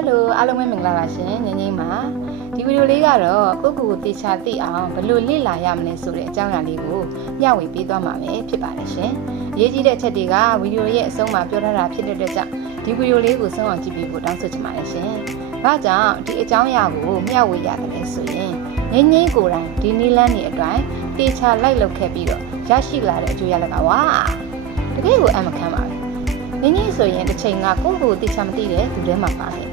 Hello အားလုံးပဲမင်္ဂလာပါရှင်ငင်းငင်းပါဒီဗီဒီယိုလေးကတော့ကိုကိုကိုတေချာသိအောင်ဘယ်လိုလေ့လာရမလဲဆိုတဲ့အကြောင်းအရာလေးကိုမျှဝေပေးသွားမှာပဲဖြစ်ပါတယ်ရှင်အရေးကြီးတဲ့အချက်တွေကဗီဒီယိုရဲ့အဆုံးမှာပြောထားတာဖြစ်တဲ့အတွက်ကြောင့်ဒီဗီဒီယိုလေးကိုဆုံးအောင်ကြည့်ပြီးဖို့တောင်းဆိုချင်ပါတယ်ရှင်ဘာကြောင့်ဒီအကြောင်းအရာကိုမျှဝေရတယ်လဲဆိုရင်ငင်းငင်းကိုယ်တိုင်ဒီနည်းလမ်းတွေအတိုင်းတေချာလိုက်လုပ်ခဲ့ပြီးတော့ရရှိလာတဲ့အကျိုးရလဒ်ကဝါတကယ်ကိုအမှန်ခံပါပဲငင်းငင်းဆိုရင်တစ်ချိန်ကကိုကိုတေချာမသိတဲ့သူတွေမှာပါတယ်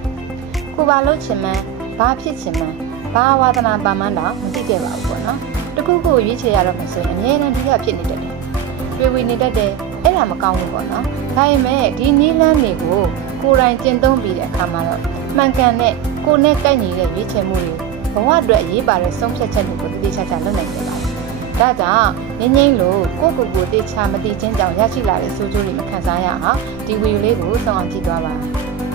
ကိုဘာလို့ချင်မှန်းဘာဖြစ်ချင်မှန်းဘာဝါသနာပါမှန်းတော့မသိခဲ့ပါဘူးပေါ့နော်တခုခုရွေးချယ်ရတော့မှဆိုရင်အမြဲတမ်းဒီကဖြစ်နေတတ်တယ်တွေ့ဝေနေတတ်တယ်အဲ့ဒါမကောင်းဘူးပေါ့နော်ဒါပေမဲ့ဒီနည်းလမ်းတွေကိုကိုယ်တိုင်ကျင့်သုံးပြီးတဲ့အခါမှာတော့မှန်ကန်တဲ့ကိုယ်နဲ့ကိုက်ညီတဲ့ရွေးချယ်မှုတွေဘဝအတွက်အရေးပါတဲ့ဆုံးဖြတ်ချက်တွေကိုတည်ချာချာလုပ်နိုင်ကြပါဒါကြောင့်ငင်းငင်းလို့ကိုကိုတေချာမသိချင်းကြောင့်ရရှိလာတဲ့ဆိုးကျိုးတွေမခံစားရအောင်ဒီဗီဒီယိုလေးကိုဆုံးအောင်ကြည့်သွားပါ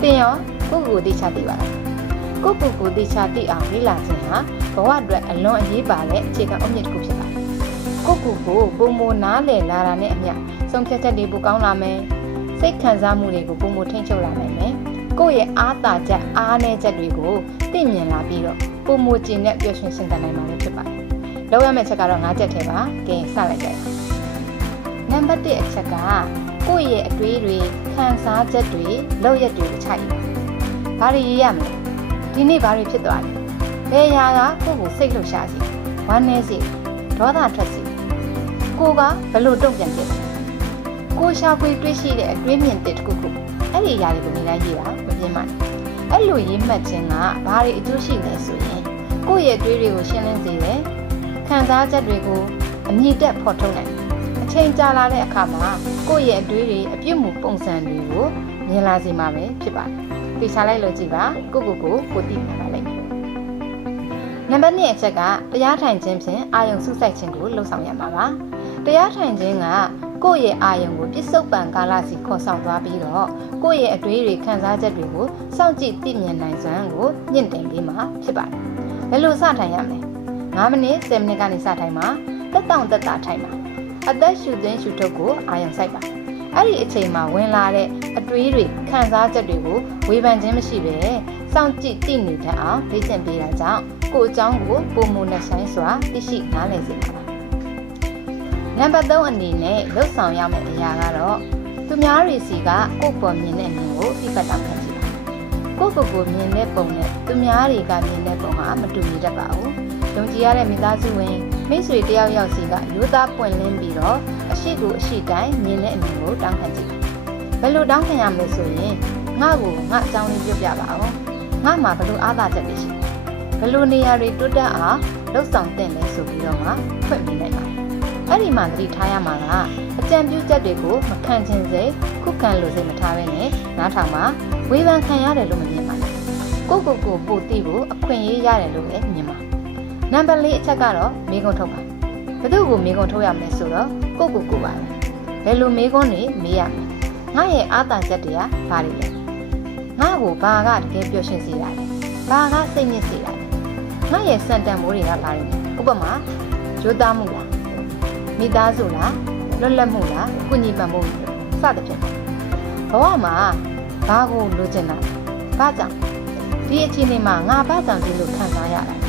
သင်ရောကိုတေချာသိပါလားကိုတေချာသိအောင်လေ့လာခြင်းဟာဘဝအတွက်အလွန်အရေးပါတဲ့အခြေခံအုတ်မြစ်တစ်ခုဖြစ်ပါတယ်ကိုပုံမနားလည်လာတာနဲ့အမျှဆုံးဖြတ်ချက်တွေပိုကောင်းလာမယ်စိတ်ခံစားမှုတွေကိုပုံမထိန်းချုပ်လာနိုင်မယ်ကိုယ့်ရဲ့အားသာချက်အားနည်းချက်တွေကိုသိမြင်လာပြီးတော့ပုံမကျင်တဲ့ပျော်ရွှင်ရှင်သန်နိုင်မှာဖြစ်ပါတယ်လောက်ရမယ့်ချက်ကတော့၅ချက်ထဲပါကဲစလိုက်ကြရအောင်နံပါတ်1အချက်ကကိုယ့်ရဲ့အတွေးတွေခံစားချက်တွေလုပ်ရက်တွေခြိုက်ဘာတွေရေးရမလဲဒီနေ့ဘာတွေဖြစ်သွားလဲဘယ်ရာကကိုယ့်ကိုစိတ်လှုပ်ရှားစီဝမ်းနည်းစီဒေါသထွက်စီကိုကဘယ်လိုတုံ့ပြန်ဖြစ်လဲကိုရှာဖွေတွေ့ရှိတဲ့အတွေးမြင်တဲ့တစ်ခုခုအဲ့ဒီຢာတွေကိုနေတိုင်းရေးတာမပြင်းပါနဲ့အဲ့လိုရေးမှတ်ခြင်းကဘာတွေအကျိုးရှိလဲဆိုရင်ကိုယ့်ရဲ့အတွေးတွေကိုရှင်းလင်းစေတယ်ခံစားချက်တွေကိုအမြင့်တက်ဖော်ထုတ်နိုင်အချိန်ကြာလာတဲ့အခါမှာကိုယ့်ရဲ့အတွေးတွေအပြစ်မှုပုံစံတွေကိုမြင်လာစေမှာပဲဖြစ်ပါတယ်သိချလိုက်လို့ကြည့်ပါကိုသိနိုင်ပါလိမ့်မယ်နံပါတ်2အချက်ကတရားထိုင်ခြင်းဖြင့်အာယုံစုစိုက်ခြင်းကိုလှုပ်ဆောင်ရမှာပါတရားထိုင်ခြင်းကကိုယ့်ရဲ့အာယုံကိုပြစ္ဆုတ်ပံကာလစီခေါ်ဆောင်သွားပြီးတော့ကိုယ့်ရဲ့အတွေးတွေခံစားချက်တွေကိုစောင့်ကြည့်သိမြင်နိုင်စွမ်းကိုမြင့်တင်ပေးမှာဖြစ်ပါတယ်ဘယ်လိုစထိုင်ရမလဲ9မိနစ်10မိနစ်ကနေစထိုင်မှာတက်တောင့်တက်တာထိုင်မှာအသက်ရှူသွင်းရှူထုတ်ကိုအာယုံစိုက်ပါအဲ့ဒီအချိန်မှာဝင်လာတဲ့အတွေးတွေခံစားချက်တွေကိုဝေဖန်ခြင်းမရှိဘဲစောင့်ကြည့်သိနေတတ်အောင်လေ့ကျင့်ပေးတာကြောင့်ကိုယ်အကြောင်းကိုပုံမနဲ့ဆိုင်စွာသိရှိနားလည်စေမှာပါနံပါတ်3အနေနဲ့လှုပ်ဆောင်ရမယ့်အရာကတော့သူများတွေစီကကိုယ့်ပေါ်မြင်တဲ့အမြင်ကိုပြတ်တောက်ခံကြည့်ပါကိုမြင်တဲ့ပုံနဲ့သူများတွေကမြင်တဲ့ပုံဟာမတူညီတတ်ပါဘူးယုံကြည်ရတဲ့မိသားစုဝင်မိတ်ဆွေတယောက်ယောက်စီကရိုးသားပွင့်လင်းပြီးတော့အရှိကိုအရှိတိုင်းမြင်တဲ့အမြင်ကိုတောင်းခံကြည့်ဘယ်လိုတောင်းခံရမလဲဆိုရင်ငါ့အကြောင်းလေးပြောပြပါအောင်ငါမှာဘယ်လိုအားသာချက်တွေရှိဘယ်လိုနေရာတွေတိုးတက်အောင်လှုပ်ဆောင်တင်လဲဆိုပြီးတော့မှဖွင့်ပြနိုင်ပါတယ်အဲ့ဒီမှာသတိထားရမှာကအကြံပြုချက်တွေကိုမခံချင်စေခုခံလို့စိတ်မထားဘဲနဲ့နားထောင်မှာဝေဖန်ခံရတယ်လို့မမြင်ပါနဲ့ကိုပို့သိဖို့အခွင့်အရေးရတယ်လို့ပဲမြင်ပါနံပါတ်4အချက်ကတော့မေးခွန်းထုတ်ပါဘယ်သူ့ကိုမေးခွန်းထုတ်ရမလဲဆိုတော့ကိုပါပဲဘယ်လိုမေးခွန်းတွေမေးရမလဲငါရဲ့အားသာချက်တွေကဘာတွေလဲငါ့ကိုဘာကတကယ်ပျော်ရွှင်စေတာလဲဘာကစိတ်ညစ်စေတာလဲငါရဲ့စံတန်မိုးတွေကဘာတွေလဲဥပမာရိုးသားမှုလားမိသားစုလားလွတ်လပ်မှုလားကုညီပံ့ပိုးမှုစသဖြင့်ဘဝမှာဘာကိုလိုချင်တာဘာကြောင့်ဒီအခြေအနေမှာငါဘာကြောင့်ဒီလိုခံစားရတာ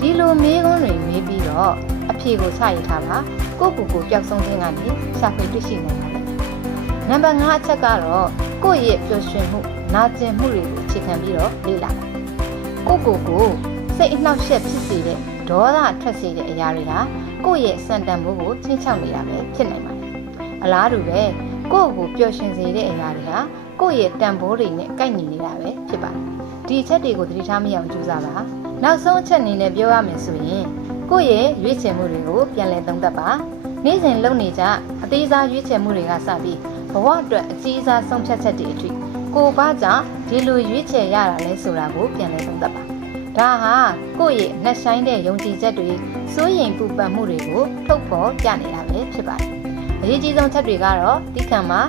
ဒီလိုမေးခွန်းတွေမေးပြီးတော့အဖြေကိုချရထားပါကိုပျောက်ဆုံးခြင်းကနေရှာဖွေတွေ့ရှိနိုင်ပါမယ်နံပါတ်5အချက်ကတော့ကိုယ့်ရဲ့ပျော်ရွှင်မှုနာကျင်မှုတွေကိုအခြေခံပြီးတော့လေ့လာပါကိုစိတ်အနှောက်အယှက်ဖြစ်စေတဲ့ဒေါသထွက်စေတဲ့အရာတွေဟာကိုယ့်ရဲ့စံတန်ဖိုးကိုချင်းချောက်နေတာပဲဖြစ်နိုင်ပါတယ်အလားတူပဲကိုပျော်ရွှင်စေတဲ့အရာတွေဟာကိုယ့်ရဲ့တန်ဖိုးတွေနဲ့ကိုက်ညီနေတာပဲဖြစ်ပါတယ်ဒီအချက်တွေကိုသတိထားမိအောင်ကြိုးစားပါနောက်ဆုံးအချက်အနေနဲ့ပြောရမယ်ဆိုရင်ကိုယ့်ရဲ့ရွေးချယ်မှုတွေကိုပြန်လည်သုံးသပ်ပါနေ့စဉ်လုပ်နေကြအသေးစားရွေးချယ်မှုတွေကစပြီးဘဝအတွက်အကြီးစားဆုံးဖြတ်ချက်တွေအထိကိုဘာကြောင့်ဒီလိုရွေးချယ်ရတာလဲဆိုတာကိုပြန်လည်သုံးသပ်ပါဒါဟာကိုယ့်ရဲ့နှက်ဆိုင်တဲ့ယုံကြည်ချက်တွေစိုးရိမ်ပူပန်မှုတွေကိုထုတ်ဖော်ပြနေတာပဲဖြစ်ပါတယ်အရေးကြီးဆုံးချက်တွေကတော့တိခံမှာ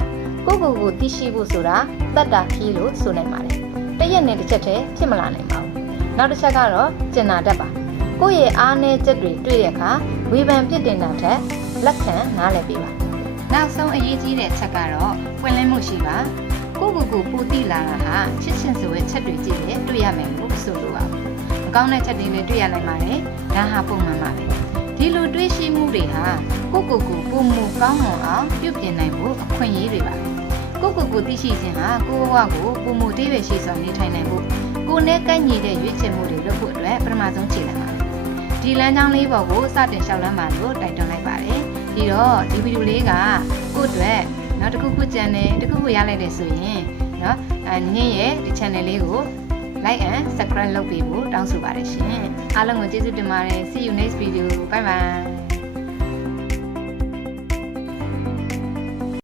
ကိုသိရှိဖို့ဆိုတာတတ်တာခီးလို့ဆိုနိုင်ပါတယ်တရက်နဲ့တစ်ချက်တည်းဖြစ်မလာနိုင်ပါဘူးနောက်တစ်ချက်ကတော့ကျင်နာတတ်ပါကိုယ့်ရဲ့အားနည်းချက်တွေတွေ့တဲ့အခါဝေဖန်ပြစ်တင်တာထက်လက်ခံနားလည်ပေးပါနောက်ဆုံးအရေးကြီးတဲ့ချက်ကတော့ပွင့်လင်းမှုရှိပါ ကိုပူတိလာတာဟာချစ်ချင်းဆိုတဲ့ချက်တွေကြည့်ရင်တွေ့ရမယ်လို့ဆိုလိုပါဘူး။အကောင်းတဲ့ချက်တွေလည်းတွေ့ရနိုင်ပါတယ်။ဒါဟာပုံမှန်ပါပဲ။ဒီလိုတွေးရှိမှုတွေဟာကိုပုံမကောင်းမွန်အောင်ပြုပြင်နိုင်ဖို့အခွင့်အရေးတွေပါပဲ။ကိုသိရှိခြင်းဟာကိုဘဝကိုပုံမတိပဲရှိစွာနေထိုင်နိုင်ဖို့ကိုနဲ့ကန့်ညီတဲ့ရွေးချယ်မှုတွေလုပ်ဖို့အတွက်ပထမဆုံးခြေလှမ်းပါတယ်။ဒီလမ်းကြောင်းလေးပေါ်ကိုစတင်လျှောက်လမ်းပါလို့တိုက်တွန်းလိုက်ပါတယ်။ဒီတော့ဒီဗီဒီယိုလေးကကိုယ့်အတွက်နောက်တစ်ခုကြံတယ်တစ်ခုရလိုက်တယ်ဆိုရင်နော်နင်းရဲ့ဒီ channel လေးကို like and subscribe လုပ်ပေးဖို့တောင်းဆိုပါတယ်ရှင်အားလုံးကိုကျေးဇူးတင်ပါတယ် see you next video bye bye